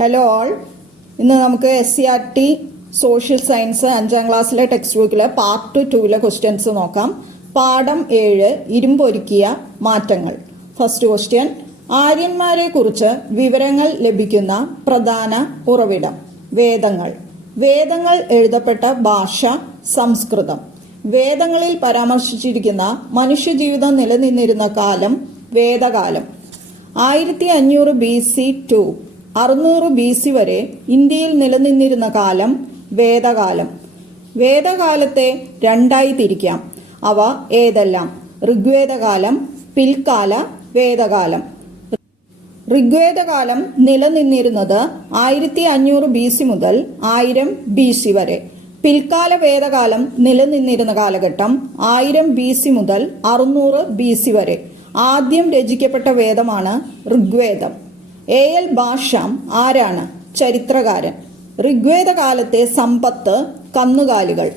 Hello all. ഇന്ന് നമുക്ക് SCERT social science 5ാം ക്ലാസ്സിലെ ടെക്സ്റ്റ് ബുക്കിലെ പാർട്ട് 2 ക്വസ്റ്റ്യൻസ് നോക്കാം. പാഠം 7 ഇരുമ്പൊരുക്കിയ മാറ്റങ്ങൾ. ഫസ്റ്റ് ക്വസ്റ്റ്യൻ, ആര്യന്മാരെ കുറിച്ച് വിവരങ്ങൾ ലഭിക്കുന്ന പ്രധാന ഉറവിടം. വേദങ്ങൾ. വേദങ്ങൾ എഴുതപ്പെട്ട ഭാഷ സംസ്കൃതം. വേദങ്ങളിൽ പരാമർശിച്ചിരിക്കുന്ന മനുഷ്യജീവിതം നിലനിന്നിരുന്ന കാലം വേദകാലം. 1500 BC to 600 BC വരെ ഇന്ത്യയിൽ നിലനിന്നിരുന്ന കാലം വേദകാലം. വേദകാലത്തെ രണ്ടായി തിരിക്കാം. അവ ഏതെല്ലാം? ഋഗ്വേദകാലം, പിൽക്കാല വേദകാലം. ഋഗ്വേദകാലം നിലനിന്നിരുന്നത് 1500 BC മുതൽ 1000 BC വരെ. പിൽക്കാല വേദകാലം നിലനിന്നിരുന്ന കാലഘട്ടം 1000 BC മുതൽ 600 BC വരെ. ആദ്യം രചിക്കപ്പെട്ട വേദമാണ് ഋഗ്വേദം. A.L. ഭാഷാം ആരാണ്? ചരിത്രകാരൻ. ഋഗ്വേദകാലത്തെ സമ്പത്ത് കന്നുകാലികൾ.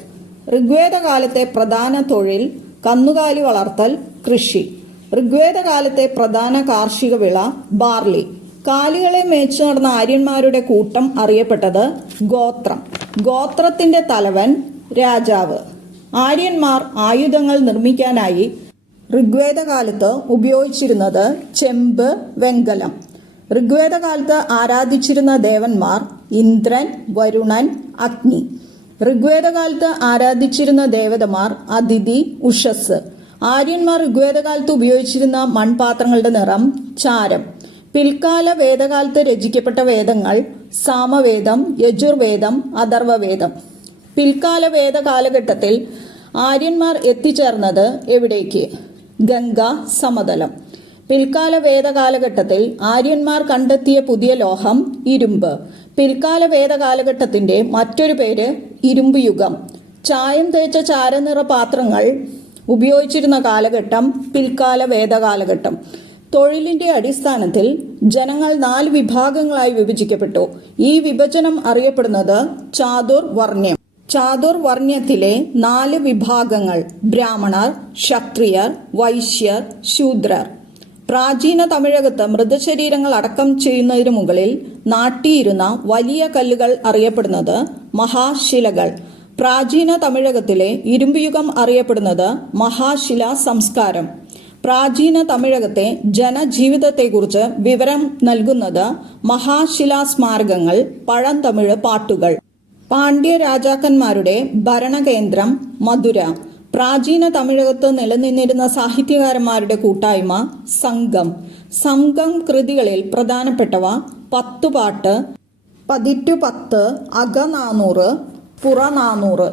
ഋഗ്വേദകാലത്തെ പ്രധാന തൊഴിൽ കന്നുകാലി വളർത്തൽ, കൃഷി. ഋഗ്വേദകാലത്തെ പ്രധാന കാർഷിക വിള ബാർലി. കാലികളെ മേച്ചു നടന്ന ആര്യന്മാരുടെ കൂട്ടം അറിയപ്പെട്ടത് ഗോത്രം. ഗോത്രത്തിന്റെ തലവൻ രാജാവ്. ആര്യന്മാർ ആയുധങ്ങൾ നിർമ്മിക്കാനായി ഋഗ്വേദകാലത്ത് ഉപയോഗിച്ചിരുന്നത് ചെമ്പ്, വെങ്കലം. ഋഗ്വേദകാലത്ത് ആരാധിച്ചിരുന്ന ദേവന്മാർ ഇന്ദ്രൻ, വരുണൻ, അഗ്നി. ഋഗ്വേദകാലത്ത് ആരാധിച്ചിരുന്ന ദേവതമാർ അതിഥി, ഉഷസ്. ആര്യന്മാർ ഋഗ്വേദകാലത്ത് ഉപയോഗിച്ചിരുന്ന മൺപാത്രങ്ങളുടെ നിറം ചാരം. പിൽക്കാല വേദകാലത്ത് രചിക്കപ്പെട്ട വേദങ്ങൾ സാമവേദം, യജുർവേദം, അഥർവവേദം. പിൽക്കാല വേദ കാലഘട്ടത്തിൽ ആര്യന്മാർ എത്തിച്ചേർന്നത് എവിടേക്ക്? ഗംഗ സമതലം. പിൽക്കാല വേദ കാലഘട്ടത്തിൽ ആര്യന്മാർ കണ്ടെത്തിയ പുതിയ ലോഹം ഇരുമ്പ്. പിൽക്കാല വേദ കാലഘട്ടത്തിന്റെ മറ്റൊരു പേര് ഇരുമ്പ് യുഗം. ചായം തേച്ച ചാരനിറ പാത്രങ്ങൾ ഉപയോഗിച്ചിരുന്ന കാലഘട്ടം പിൽക്കാല വേദ കാലഘട്ടം. തൊഴിലിന്റെ അടിസ്ഥാനത്തിൽ ജനങ്ങൾ 4 വിഭാഗങ്ങളായി വിഭജിക്കപ്പെട്ടു. ഈ വിഭജനം അറിയപ്പെടുന്നത് ചാതുർവർണ്ണ്യം. ചാതുർവർണ്ണ്യത്തിലെ 4 വിഭാഗങ്ങൾ: ബ്രാഹ്മണർ, ക്ഷത്രിയർ, വൈശ്യർ, ശൂദ്രർ. പ്രാചീന തമിഴകത്ത് മൃതശരീരങ്ങൾ അടക്കം ചെയ്യുന്നതിനു മുകളിൽ നാട്ടിയിരുന്ന വലിയ കല്ലുകൾ അറിയപ്പെടുന്നത് മഹാശിലകൾ. പ്രാചീന തമിഴകത്തിലെ ഇരുമ്പുയുഗം അറിയപ്പെടുന്നത് മഹാശിലാ സംസ്കാരം. പ്രാചീന തമിഴകത്തെ ജനജീവിതത്തെക്കുറിച്ച് വിവരം നൽകുന്നത് മഹാശിലാ സ്മാരകങ്ങൾ, പഴന്തമിഴ് പാട്ടുകൾ. പാണ്ഡ്യ രാജാക്കന്മാരുടെ ഭരണകേന്ദ്രം മധുര. പ്രാചീന തമിഴകത്ത് നിലനിന്നിരുന്ന സാഹിത്യകാരന്മാരുടെ കൂട്ടായ്മ സംഘം. സംഘം കൃതികളിൽ പ്രധാനപ്പെട്ടവ 10 പാട്ട്, 10 അകനാനൂറ്, പുറനാനൂറ്.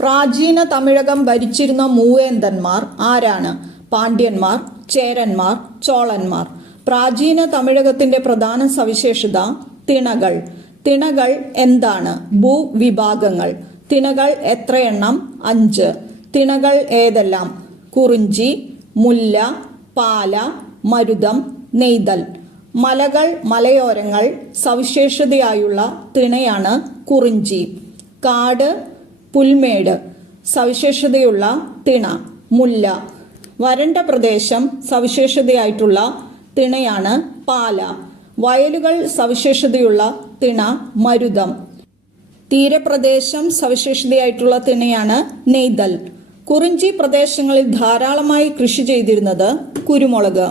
പ്രാചീന തമിഴകം ഭരിച്ചിരുന്ന മൂവേന്തന്മാർ ആരാണ്? പാണ്ഡ്യന്മാർ, ചേരന്മാർ, ചോളന്മാർ. പ്രാചീന തമിഴകത്തിന്റെ പ്രധാന സവിശേഷത തിണകൾ. തിണകൾ എന്താണ്? ഭൂവിഭാഗങ്ങൾ. തിണകൾ എത്രയെണ്ണം? 5. തിണകൾ ഏതെല്ലാം? കുറിഞ്ചി, മുല്ല, പാല, മരുതം, നെയ്തൽ. മലകൾ, മലയോരങ്ങൾ സവിശേഷതയായുള്ള തിണയാണ് കുറിഞ്ചി. കാട്, പുൽമേട് സവിശേഷതയുള്ള തിണ മുല്ല. വരണ്ട പ്രദേശം സവിശേഷതയായിട്ടുള്ള തിണയാണ് പാല. വയലുകൾ സവിശേഷതയുള്ള തിണ മരുതം. തീരപ്രദേശം സവിശേഷതയായിട്ടുള്ള തിണയാണ് നെയ്തൽ. കുറിഞ്ചി പ്രദേശങ്ങളിൽ ധാരാളമായി കൃഷി ചെയ്തിരുന്നത് കുരുമുളക്.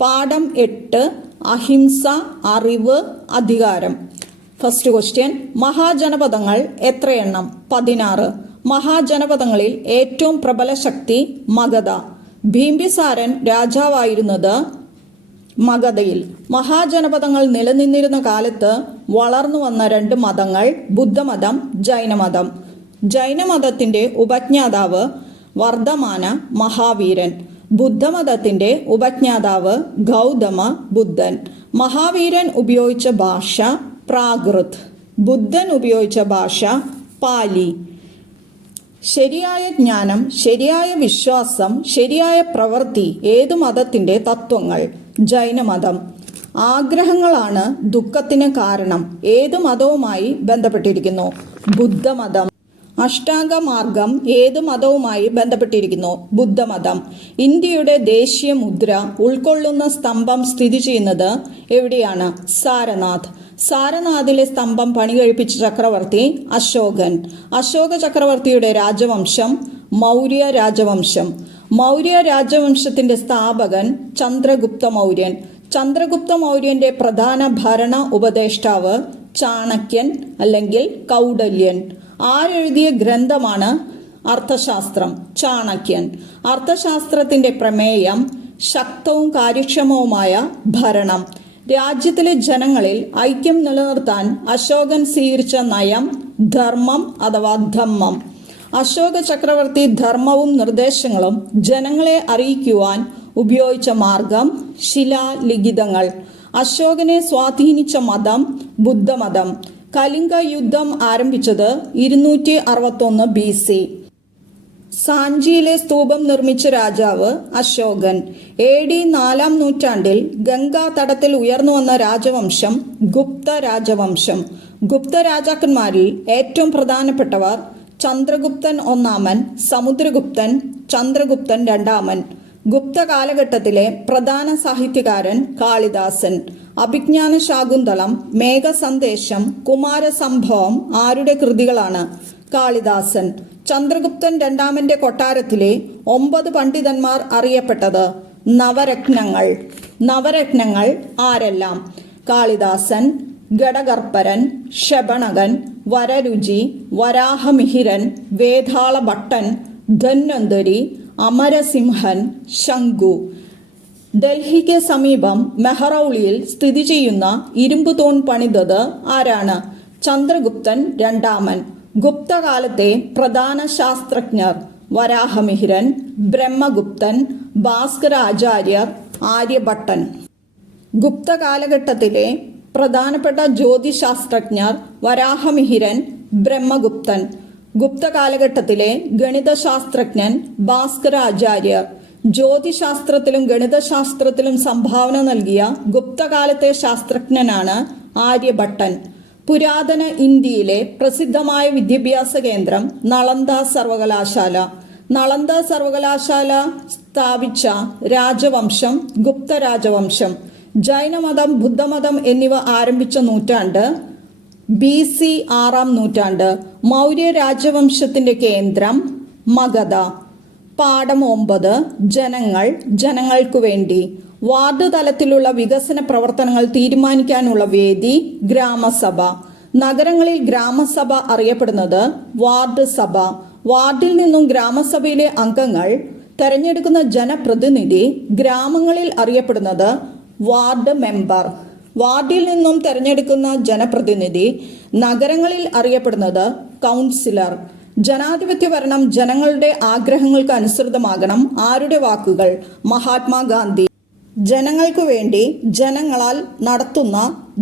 പാഠം 8 അഹിംസ, അറിവ്, അധികാരം. ഫസ്റ്റ് ക്വസ്റ്റ്യൻ, മഹാജനപദങ്ങൾ എത്രയെണ്ണം? 16. മഹാജനപദങ്ങളിൽ ഏറ്റവും പ്രബല ശക്തി മഗധ. ബിംബിസാരൻ രാജാവായിരുന്നത് മഗധയിൽ. മഹാജനപദങ്ങൾ നിലനിന്നിരുന്ന കാലത്ത് വളർന്നു വന്ന 2 മതങ്ങൾ ബുദ്ധമതം, ജൈനമതം. ജൈനമതത്തിന്റെ ഉപജ്ഞാതാവ് വർദ്ധമാന മഹാവീരൻ. ബുദ്ധമതത്തിന്റെ ഉപജ്ഞാതാവ് ഗൗതമ ബുദ്ധൻ. മഹാവീരൻ ഉപയോഗിച്ച ഭാഷ പ്രാകൃത്. ബുദ്ധൻ ഉപയോഗിച്ച ഭാഷ പാലി. ശരിയായ ജ്ഞാനം, ശരിയായ വിശ്വാസം, ശരിയായ പ്രവൃത്തി ഏതു മതത്തിന്റെ തത്വങ്ങൾ? ജൈനമതം. ആഗ്രഹങ്ങളാണ് ദുഃഖത്തിന് കാരണം ഏതു മതവുമായി ബന്ധപ്പെട്ടിരിക്കുന്നു? ബുദ്ധമതം. അഷ്ടാംഗമാർഗം ഏത് മതവുമായി ബന്ധപ്പെട്ടിരിക്കുന്നു? ബുദ്ധമതം. ഇന്ത്യയുടെ ദേശീയ മുദ്ര ഉൾക്കൊള്ളുന്ന സ്തംഭം സ്ഥിതി ചെയ്യുന്നത് എവിടെയാണ്? സാരനാഥ്. സാരനാഥിലെ സ്തംഭം പണികഴിപ്പിച്ച ചക്രവർത്തി അശോകൻ. അശോക ചക്രവർത്തിയുടെ രാജവംശം മൗര്യ രാജവംശം. മൗര്യ രാജവംശത്തിന്റെ സ്ഥാപകൻ ചന്ദ്രഗുപ്ത മൗര്യൻ. ചന്ദ്രഗുപ്ത മൗര്യന്റെ പ്രധാന ഭരണ ഉപദേഷ്ടാവ് ചാണക്യൻ അല്ലെങ്കിൽ കൗഡല്യൻ. ആരെഴുതിയ ഗ്രന്ഥമാണ് അർത്ഥശാസ്ത്രം? ചാണക്യൻ. അർത്ഥശാസ്ത്രത്തിന്റെ പ്രമേയം ശക്തവും കാര്യക്ഷമവുമായ ഭരണം. രാജ്യത്തിലെ ജനങ്ങളിൽ ഐക്യം നിലനിർത്താൻ അശോകൻ സ്വീകരിച്ച നയം ധർമ്മം അഥവാ ധമ്മം. അശോക ചക്രവർത്തി ധർമ്മവും നിർദ്ദേശങ്ങളും ജനങ്ങളെ അറിയിക്കുവാൻ ഉപയോഗിച്ച മാർഗം ശിലാലിഖിതങ്ങൾ. അശോകനെ സ്വാധീനിച്ച മതം ബുദ്ധമതം. കലിംഗ യുദ്ധം ആരംഭിച്ചത് 261 BC. സാഞ്ചിയിലെ സ്തൂപം നിർമ്മിച്ച രാജാവ് അശോകൻ. AD 4-ാം നൂറ്റാണ്ടിൽ ഗംഗാ തടത്തിൽ ഉയർന്നു വന്ന രാജവംശം ഗുപ്ത രാജവംശം. ഗുപ്ത രാജാക്കന്മാരിൽ ഏറ്റവും പ്രധാനപ്പെട്ടവർ ചന്ദ്രഗുപ്തൻ ഒന്നാമൻ, സമുദ്രഗുപ്തൻ, ചന്ദ്രഗുപ്തൻ രണ്ടാമൻ. ഗുപ്ത കാലഘട്ടത്തിലെ പ്രധാന സാഹിത്യകാരൻ കാളിദാസൻ. അഭിജ്ഞാന ശാകുന്തളം, മേഘസന്ദേശം, കുമാരസംഭവം ആരുടെ കൃതികളാണ്? കാളിദാസൻ. ചന്ദ്രഗുപ്തൻ രണ്ടാമന്റെ കൊട്ടാരത്തിലെ 9 പണ്ഡിതന്മാർ അറിയപ്പെട്ടത് നവരത്നങ്ങൾ. നവരത്നങ്ങൾ ആരെല്ലാം? കാളിദാസൻ, ഗടകർപ്പരൻ, ശബണകൻ, വരരുചി, വരാഹമിഹിരൻ, വേതാളഭട്ടൻ, ധന്വന്തരി, അമരസിംഹൻ, ശങ്കു. ഡൽഹിക്ക് സമീപം മെഹ്റൗളിയിൽ സ്ഥിതി ചെയ്യുന്ന ഇരുമ്പ് തൂൺ പണിതത് ആരാണ്? ചന്ദ്രഗുപ്തൻ രണ്ടാമൻ. ഗുപ്തകാലത്തെ പ്രധാന ശാസ്ത്രജ്ഞർ വരാഹമിഹിരൻ, ബ്രഹ്മഗുപ്തൻ, ഭാസ്കരാചാര്യർ, ആര്യഭട്ടൻ. ഗുപ്ത കാലഘട്ടത്തിലെ പ്രധാനപ്പെട്ട ജ്യോതിശാസ്ത്രജ്ഞർ വരാഹമിഹിരൻ, ബ്രഹ്മഗുപ്തൻ. ഗുപ്ത കാലഘട്ടത്തിലെ ഗണിതശാസ്ത്രജ്ഞൻ ഭാസ്കരാചാര്യർ. ജ്യോതിശാസ്ത്രത്തിലും ഗണിതശാസ്ത്രത്തിലും സംഭാവന നൽകിയ ഗുപ്തകാലത്തെ ശാസ്ത്രജ്ഞനാണ് ആര്യഭട്ടൻ. പുരാതന ഇന്ത്യയിലെ പ്രസിദ്ധമായ വിദ്യാഭ്യാസ കേന്ദ്രം നളന്ദ സർവകലാശാല. നളന്ദ സർവകലാശാല സ്ഥാപിച്ച രാജവംശം ഗുപ്ത രാജവംശം. ജൈനമതം, ബുദ്ധമതം എന്നിവ ആരംഭിച്ച നൂറ്റാണ്ട് BC 6-ാം നൂറ്റാണ്ട്. മൗര്യ രാജവംശത്തിന്റെ കേന്ദ്രം മഗധ. പാഠം 9. ജനങ്ങൾ, ജനങ്ങൾക്കു വേണ്ടി. വാർഡ് തലത്തിലുള്ള വികസന പ്രവർത്തനങ്ങൾ തീരുമാനിക്കാനുള്ള വേദി ഗ്രാമസഭ. നഗരങ്ങളിൽ ഗ്രാമസഭ അറിയപ്പെടുന്നത് വാർഡ് സഭ. വാർഡിൽ നിന്നും ഗ്രാമസഭയിലെ അംഗങ്ങൾ തെരഞ്ഞെടുക്കുന്ന ജനപ്രതിനിധി ഗ്രാമങ്ങളിൽ അറിയപ്പെടുന്നത് വാർഡ് മെമ്പർ. വാർഡിൽ നിന്നും തെരഞ്ഞെടുക്കുന്ന ജനപ്രതിനിധി നഗരങ്ങളിൽ അറിയപ്പെടുന്നത് കൗൺസിലർ. ജനാധിപത്യ ഭരണം ജനങ്ങളുടെ ആഗ്രഹങ്ങൾക്ക് അനുസൃതമാകണം. ആരുടെ വാക്കുകൾ? മഹാത്മാഗാന്ധി. ജനങ്ങൾക്കു വേണ്ടി ജനങ്ങളാൽ നടത്തുന്ന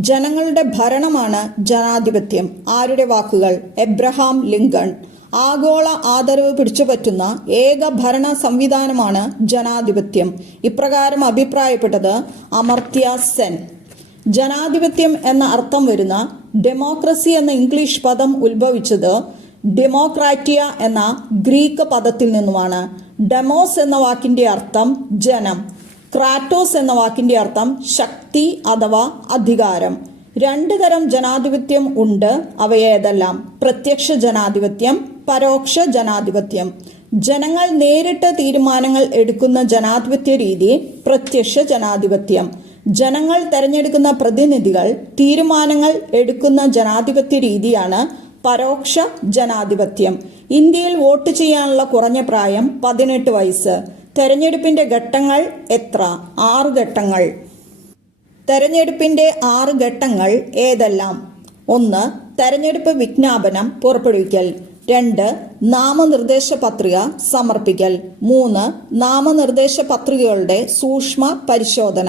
ജനങ്ങളുടെ ഭരണമാണ് ജനാധിപത്യം. ആരുടെ വാക്കുകൾ? Abraham Lincoln. ആഗോള ആദരവ് പിടിച്ചുപറ്റുന്ന ഏക ഭരണ സംവിധാനമാണ് ജനാധിപത്യം. ഇപ്രകാരം അഭിപ്രായപ്പെട്ടത് അമർത്യ സെൻ. ജനാധിപത്യം എന്ന അർത്ഥം വരുന്ന ഡെമോക്രസി എന്ന ഇംഗ്ലീഷ് പദം ഉത്ഭവിച്ചത് ഡെമോക്രാറ്റിയ എന്ന ഗ്രീക്ക് പദത്തിൽ നിന്നുമാണ്. ഡെമോസ് എന്ന വാക്കിന്റെ അർത്ഥം ജനം. ക്രാറ്റോസ് എന്ന വാക്കിന്റെ അർത്ഥം ശക്തി അഥവാ അധികാരം. 2 തരം ജനാധിപത്യം ഉണ്ട്. അവയേതെല്ലാം? പ്രത്യക്ഷ ജനാധിപത്യം, പരോക്ഷ ജനാധിപത്യം. ജനങ്ങൾ നേരിട്ട് തീരുമാനങ്ങൾ എടുക്കുന്ന ജനാധിപത്യ രീതി പ്രത്യക്ഷ ജനാധിപത്യം. ജനങ്ങൾ തെരഞ്ഞെടുക്കുന്ന പ്രതിനിധികൾ തീരുമാനങ്ങൾ എടുക്കുന്ന ജനാധിപത്യ രീതിയാണ് പരോക്ഷ ജനാധിപത്യം. ഇന്ത്യയിൽ വോട്ട് ചെയ്യാനുള്ള കുറഞ്ഞ പ്രായം 18 വയസ്സ്. തെരഞ്ഞെടുപ്പിന്റെ ഘട്ടങ്ങൾ എത്ര? 6 ഘട്ടങ്ങൾ. തെരഞ്ഞെടുപ്പിന്റെ 6 ഘട്ടങ്ങൾ ഏതെല്ലാം? 1. തെരഞ്ഞെടുപ്പ് വിജ്ഞാപനം പുറപ്പെടുവിക്കൽ. 2. നാമനിർദ്ദേശ പത്രിക സമർപ്പിക്കൽ. 3. നാമനിർദ്ദേശ പത്രികകളുടെ സൂക്ഷ്മ പരിശോധന.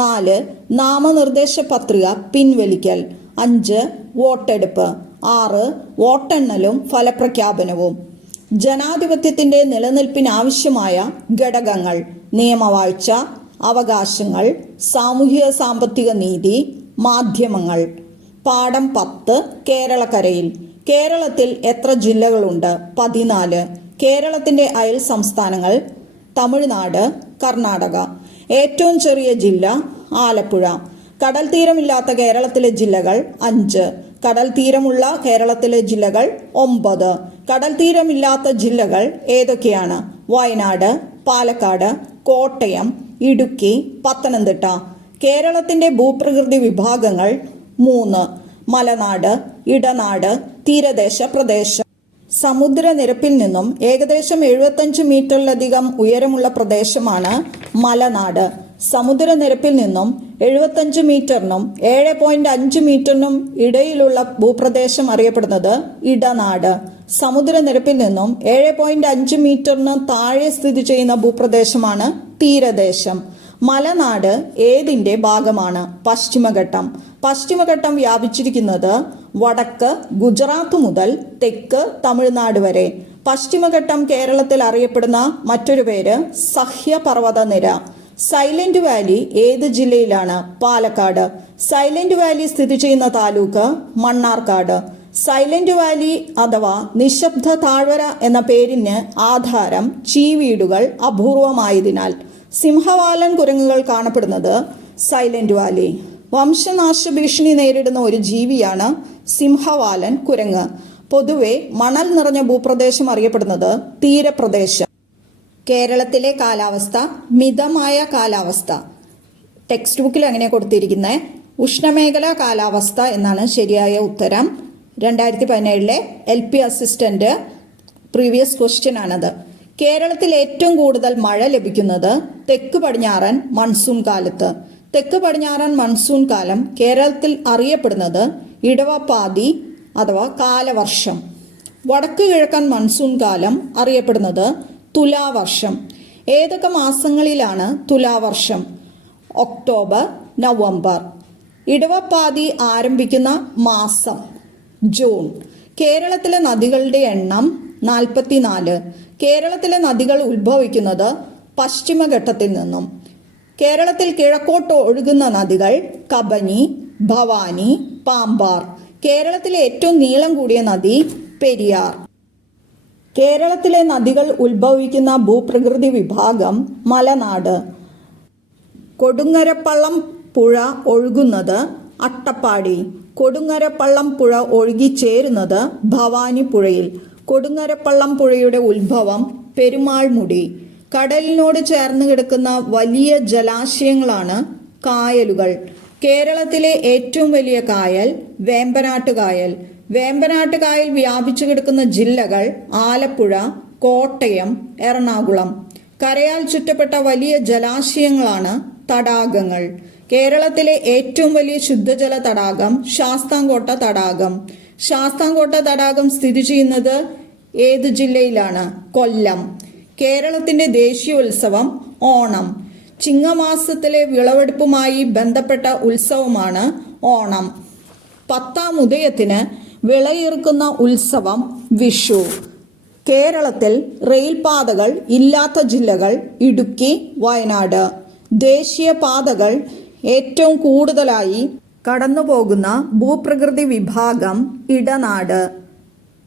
4. നാമനിർദ്ദേശ പത്രിക പിൻവലിക്കൽ. 5. വോട്ടെടുപ്പ്. 6. വോട്ടെണ്ണലും ഫലപ്രഖ്യാപനവും. ജനാധിപത്യത്തിന്റെ നിലനിൽപ്പിനാവശ്യമായ ഘടകങ്ങൾ: നിയമവാഴ്ച, അവകാശങ്ങൾ, സാമൂഹിക സാമ്പത്തിക നീതി, മാധ്യമങ്ങൾ. പാഠം 10. കേരളക്കരയിൽ. കേരളത്തിൽ എത്ര ജില്ലകളുണ്ട്? 14. കേരളത്തിന്റെ അയൽ സംസ്ഥാനങ്ങൾ: തമിഴ്നാട്, കർണാടക. ഏറ്റവും ചെറിയ ജില്ല ആലപ്പുഴ. കടൽ തീരമില്ലാത്ത കേരളത്തിലെ ജില്ലകൾ 5. കടൽ തീരമുള്ള കേരളത്തിലെ ജില്ലകൾ 9. കടൽ തീരമില്ലാത്ത ജില്ലകൾ ഏതൊക്കെയാണ്? വയനാട്, പാലക്കാട്, കോട്ടയം, ഇടുക്കി, പത്തനംതിട്ട. കേരളത്തിന്റെ ഭൂപ്രകൃതി വിഭാഗങ്ങൾ 3. മലനാട്, ഇടനാട്, തീരദേശ പ്രദേശം. സമുദ്രനിരപ്പിൽ നിന്നും ഏകദേശം 75 മീറ്ററിലധികം ഉയരമുള്ള പ്രദേശമാണ് മലനാട്. സമുദ്രനിരപ്പിൽ നിന്നും 75 മീറ്ററിനും 7.5 മീറ്ററിനും ഇടയിലുള്ള ഭൂപ്രദേശം അറിയപ്പെടുന്നത് ഇടനാട്. സമുദ്രനിരപ്പിൽ നിന്നും 7.5 മീറ്ററിന് താഴെ സ്ഥിതി ചെയ്യുന്ന ഭൂപ്രദേശമാണ് തീരദേശം. മലനാട് ഏതിന്റെ ഭാഗമാണ്? പശ്ചിമഘട്ടം. പശ്ചിമഘട്ടം വ്യാപിച്ചിരിക്കുന്നത് വടക്ക് ഗുജറാത്ത് മുതൽ തെക്ക് തമിഴ്നാട് വരെ. പശ്ചിമഘട്ടം കേരളത്തിൽ അറിയപ്പെടുന്ന മറ്റൊരു പേര് സഹ്യപർവ്വത നിര. സൈലന്റ് വാലി ഏത് ജില്ലയിലാണ്? പാലക്കാട്. സൈലന്റ് വാലി സ്ഥിതി ചെയ്യുന്ന താലൂക്ക് മണ്ണാർക്കാട്. സൈലന്റ് വാലി അഥവാ നിശബ്ദ താഴ്വര എന്ന പേരിന് ആധാരം ചീവീടുകൾ അപൂർവമായതിനാൽ. സിംഹവാലൻ കുരങ്ങുകൾ കാണപ്പെടുന്നത് സൈലന്റ് വാലി. വംശനാശ ഭീഷണി നേരിടുന്ന ഒരു ജീവിയാണ് സിംഹവാലൻ കുരങ്ങ്. പൊതുവെ മണൽ നിറഞ്ഞ ഭൂപ്രദേശം അറിയപ്പെടുന്നത് തീരപ്രദേശം. കേരളത്തിലെ കാലാവസ്ഥ മിതമായ കാലാവസ്ഥ. ടെക്സ്റ്റ് ബുക്കിൽ അങ്ങനെ കൊടുത്തിരിക്കുന്നത് ഉഷ്ണമേഖലാ കാലാവസ്ഥ എന്നാണ് ശരിയായ ഉത്തരം. 2017 LP അസിസ്റ്റന്റ് പ്രീവിയസ് ക്വസ്റ്റ്യൻ ആണത്. കേരളത്തിൽ ഏറ്റവും കൂടുതൽ മഴ ലഭിക്കുന്നത് തെക്ക് പടിഞ്ഞാറൻ മൺസൂൺ കാലത്ത്. തെക്ക് പടിഞ്ഞാറൻ മൺസൂൺ കാലം കേരളത്തിൽ അറിയപ്പെടുന്നത് ഇടവപ്പാതി അഥവാ കാലവർഷം. വടക്ക് കിഴക്കൻ മൺസൂൺ കാലം അറിയപ്പെടുന്നത് തുലാവർഷം. ഏതൊക്കെ മാസങ്ങളിലാണ് തുലാവർഷം? October, November. ഇടവപ്പാതി ആരംഭിക്കുന്ന മാസം ജൂൺ. കേരളത്തിലെ നദികളുടെ എണ്ണം 44. കേരളത്തിലെ നദികൾ ഉത്ഭവിക്കുന്നത് പശ്ചിമഘട്ടത്തിൽ നിന്നും. കേരളത്തിൽ കിഴക്കോട്ട് ഒഴുകുന്ന നദികൾ കബനി, ഭവാനി, പാമ്പാർ. കേരളത്തിലെ ഏറ്റവും നീളം കൂടിയ നദി പെരിയാർ. കേരളത്തിലെ നദികൾ ഉത്ഭവിക്കുന്ന ഭൂപ്രകൃതി വിഭാഗം മലനാട്. കൊടുങ്ങരപ്പള്ളം പുഴ ഒഴുകുന്നത് അട്ടപ്പാടി. കൊടുങ്ങരപ്പള്ളം പുഴ ഒഴുകിച്ചേരുന്നത് ഭവാനി പുഴയിൽ. കൊടുങ്ങരപ്പള്ളം പുഴയുടെ ഉത്ഭവം പെരുമാൾമുടി. കടലിനോട് ചേർന്ന് കിടക്കുന്ന വലിയ ജലാശയങ്ങളാണ് കായലുകൾ. കേരളത്തിലെ ഏറ്റവും വലിയ കായൽ വേമ്പനാട്ട് കായൽ. വേമ്പനാട്ട് കായൽ വ്യാപിച്ചു കിടക്കുന്ന ജില്ലകൾ ആലപ്പുഴ, കോട്ടയം, എറണാകുളം. കരയാൽ ചുറ്റപ്പെട്ട വലിയ ജലാശയങ്ങളാണ് തടാകങ്ങൾ. കേരളത്തിലെ ഏറ്റവും വലിയ ശുദ്ധജല തടാകം ശാസ്താംകോട്ട തടാകം. ശാസ്താംകോട്ട തടാകം സ്ഥിതി ചെയ്യുന്നത് ഏത് ജില്ലയിലാണ്? കൊല്ലം. കേരളത്തിന്റെ ദേശീയോത്സവം ഓണം. ചിങ്ങമാസത്തിലെ വിളവെടുപ്പുമായി ബന്ധപ്പെട്ട ഉത്സവമാണ് ഓണം. 10ാം ഉദയത്തിന് വിളയിറക്കുന്ന ഉത്സവം വിഷു. കേരളത്തിൽ റെയിൽപാതകൾ ഇല്ലാത്ത ജില്ലകൾ ഇടുക്കി, വയനാട്. ദേശീയപാതകൾ ഏറ്റവും കൂടുതലായി കടന്നുപോകുന്ന ഭൂപ്രകൃതി വിഭാഗം ഇടനാട്.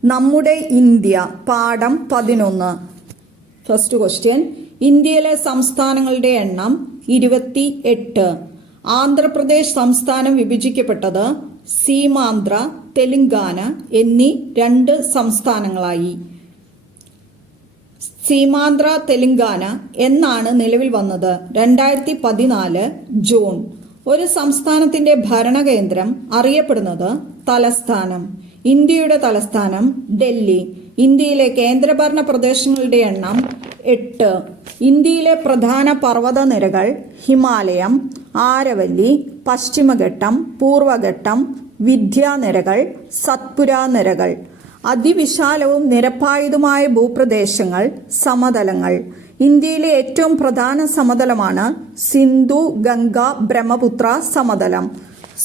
നമ്മുടെ ഇന്ത്യ. പാഠം 11. First question. ഇന്ത്യയിലെ സംസ്ഥാനങ്ങളുടെ എണ്ണം 28. ആന്ധ്രാപ്രദേശ് സംസ്ഥാനം വിഭജിക്കപ്പെട്ടത് സീമാന്ധ്ര, തെലുങ്കാന എന്നീ 2 സംസ്ഥാനങ്ങളായി. സീമാന്ധ്ര, തെലുങ്കാന എന്നാണ് നിലവിൽ വന്നത് 2014 ജൂൺ. ഒരു സംസ്ഥാനത്തിന്റെ ഭരണകേന്ദ്രം അറിയപ്പെടുന്നത് തലസ്ഥാനം. ഇന്ത്യയുടെ തലസ്ഥാനം ഡൽഹി. ഇന്ത്യയിലെ കേന്ദ്രഭരണ പ്രദേശങ്ങളുടെ എണ്ണം 8. ഇന്ത്യയിലെ പ്രധാന പർവ്വതനിരകൾ ഹിമാലയം, ആരവല്ലി, പശ്ചിമഘട്ടം, പൂർവഘട്ടം, വിന്ധ്യാനിരകൾ, സത്പുര നിരകൾ. അതിവിശാലവും നിരപ്പായതുമായ ഭൂപ്രദേശങ്ങൾ സമതലങ്ങൾ. ഇന്ത്യയിലെ ഏറ്റവും പ്രധാന സമതലമാണ് സിന്ധു ഗംഗ ബ്രഹ്മപുത്ര സമതലം.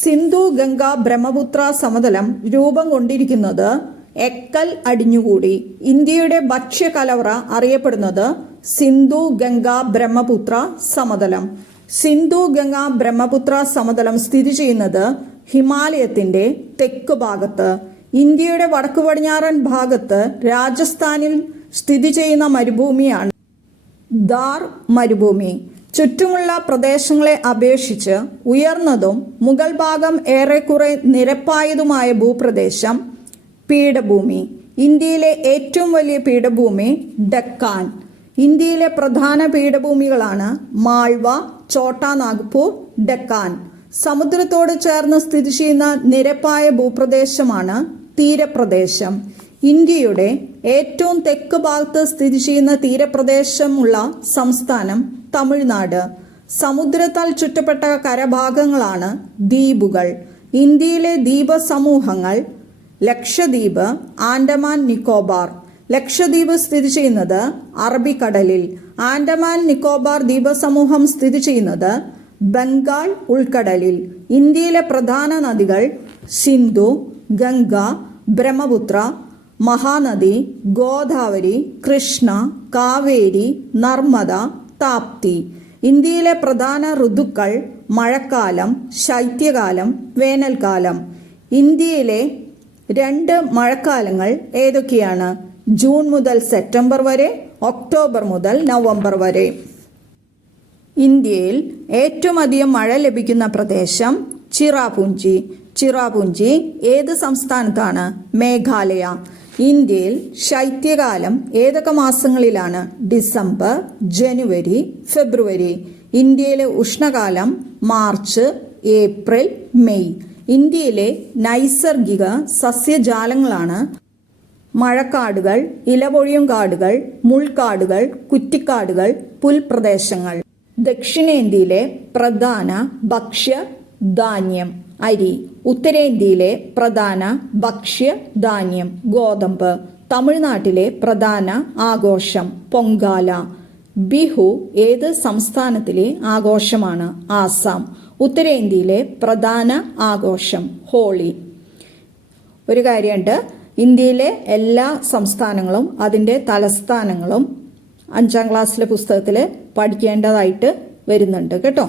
സിന്ധു ഗംഗ ബ്രഹ്മപുത്ര സമതലം രൂപം കൊണ്ടിരിക്കുന്നത് എക്കൽ അടിഞ്ഞുകൂടി. ഇന്ത്യയുടെ ഭക്ഷ്യകലവറ അറിയപ്പെടുന്നത് സിന്ധു ഗംഗ ബ്രഹ്മപുത്ര സമതലം. സിന്ധു ഗംഗ ബ്രഹ്മപുത്ര സമതലം സ്ഥിതി ചെയ്യുന്നത് ഹിമാലയത്തിന്റെ തെക്ക് ഭാഗത്ത്. ഇന്ത്യയുടെ വടക്കു പടിഞ്ഞാറൻ ഭാഗത്ത് രാജസ്ഥാനിൽ സ്ഥിതി ചെയ്യുന്ന മരുഭൂമിയാണ് ഥാർ മരുഭൂമി. ചുറ്റുമുള്ള പ്രദേശങ്ങളെ അപേക്ഷിച്ച് ഉയർന്നതും മുകൾ ഭാഗം ഏറെക്കുറെ നിരപ്പായതുമായ ഭൂപ്രദേശം പീഠഭൂമി. ഇന്ത്യയിലെ ഏറ്റവും വലിയ പീഠഭൂമി ഡെക്കാൻ. ഇന്ത്യയിലെ പ്രധാന പീഠഭൂമികളാണ് മാൾവ, ഛോട്ടാ നാഗ്പൂർ, ഡെക്കാൻ. സമുദ്രത്തോട് ചേർന്ന് സ്ഥിതി ചെയ്യുന്ന നിരപ്പായ ഭൂപ്രദേശമാണ് തീരപ്രദേശം. ഇന്ത്യയുടെ ഏറ്റവും തെക്ക് ഭാഗത്ത് സ്ഥിതി ചെയ്യുന്ന തീരപ്രദേശമുള്ള സംസ്ഥാനം തമിഴ്നാട്. സമുദ്രത്താൽ ചുറ്റപ്പെട്ട കരഭാഗങ്ങളാണ് ദ്വീപുകൾ. ഇന്ത്യയിലെ ദ്വീപ സമൂഹങ്ങൾ ലക്ഷദ്വീപ്, ആൻഡമാൻ നിക്കോബാർ. ലക്ഷദ്വീപ് സ്ഥിതി ചെയ്യുന്നത് അറബിക്കടലിൽ. ആൻഡമാൻ നിക്കോബാർ ദ്വീപസമൂഹം സ്ഥിതി ചെയ്യുന്നത് ബംഗാൾ ഉൾക്കടലിൽ. ഇന്ത്യയിലെ പ്രധാന നദികൾ സിന്ധു, ഗംഗ, ബ്രഹ്മപുത്ര, മഹാനദി, ഗോദാവരി, കൃഷ്ണ, കാവേരി, നർമ്മദ, താപ്തി. ഇന്ത്യയിലെ പ്രധാന ഋതുക്കൾ മഴക്കാലം, ശൈത്യകാലം, വേനൽക്കാലം. ഇന്ത്യയിലെ 2 മഴക്കാലങ്ങൾ ഏതൊക്കെയാണ്? ജൂൺ മുതൽ സെപ്റ്റംബർ വരെ, ഒക്ടോബർ മുതൽ നവംബർ വരെ. ഇന്ത്യയിൽ ഏറ്റവും അധികം മഴ ലഭിക്കുന്ന പ്രദേശം ചിറാപുഞ്ചി. ചിറാപുഞ്ചി ഏത് സംസ്ഥാനത്താണ്? മേഘാലയ. ഇന്ത്യയിൽ ശൈത്യകാലം ഏതൊക്കെ മാസങ്ങളിലാണ്? ഡിസംബർ, ജനുവരി, ഫെബ്രുവരി. ഇന്ത്യയിലെ ഉഷ്ണകാലം മാർച്ച്, ഏപ്രിൽ, മെയ്. ഇന്ത്യയിലെ നൈസർഗിക സസ്യജാലങ്ങളാണ് മഴക്കാടുകൾ, ഇലപൊഴിയും കാടുകൾ, മുൾക്കാടുകൾ, കുറ്റിക്കാടുകൾ, പുൽപ്രദേശങ്ങൾ. ദക്ഷിണേന്ത്യയിലെ പ്രധാന ഭക്ഷ്യധാന്യം അരി. ഉത്തരേന്ത്യയിലെ പ്രധാന ഭക്ഷ്യധാന്യം ഗോതമ്പ്. തമിഴ്നാട്ടിലെ പ്രധാന ആഘോഷം പൊങ്കാല. ബിഹു ഏത് സംസ്ഥാനത്തിലെ ആഘോഷമാണ്? ആസാം. ഉത്തരേന്ത്യയിലെ പ്രധാന ആഘോഷം ഹോളി. ഒരു കാര്യമുണ്ട്, ഇന്ത്യയിലെ എല്ലാ സംസ്ഥാനങ്ങളും അതിൻ്റെ തലസ്ഥാനങ്ങളും 5ാം ക്ലാസ്സിലെ പുസ്തകത്തിൽ പഠിക്കേണ്ടതായിട്ട് വരുന്നുണ്ട് കേട്ടോ.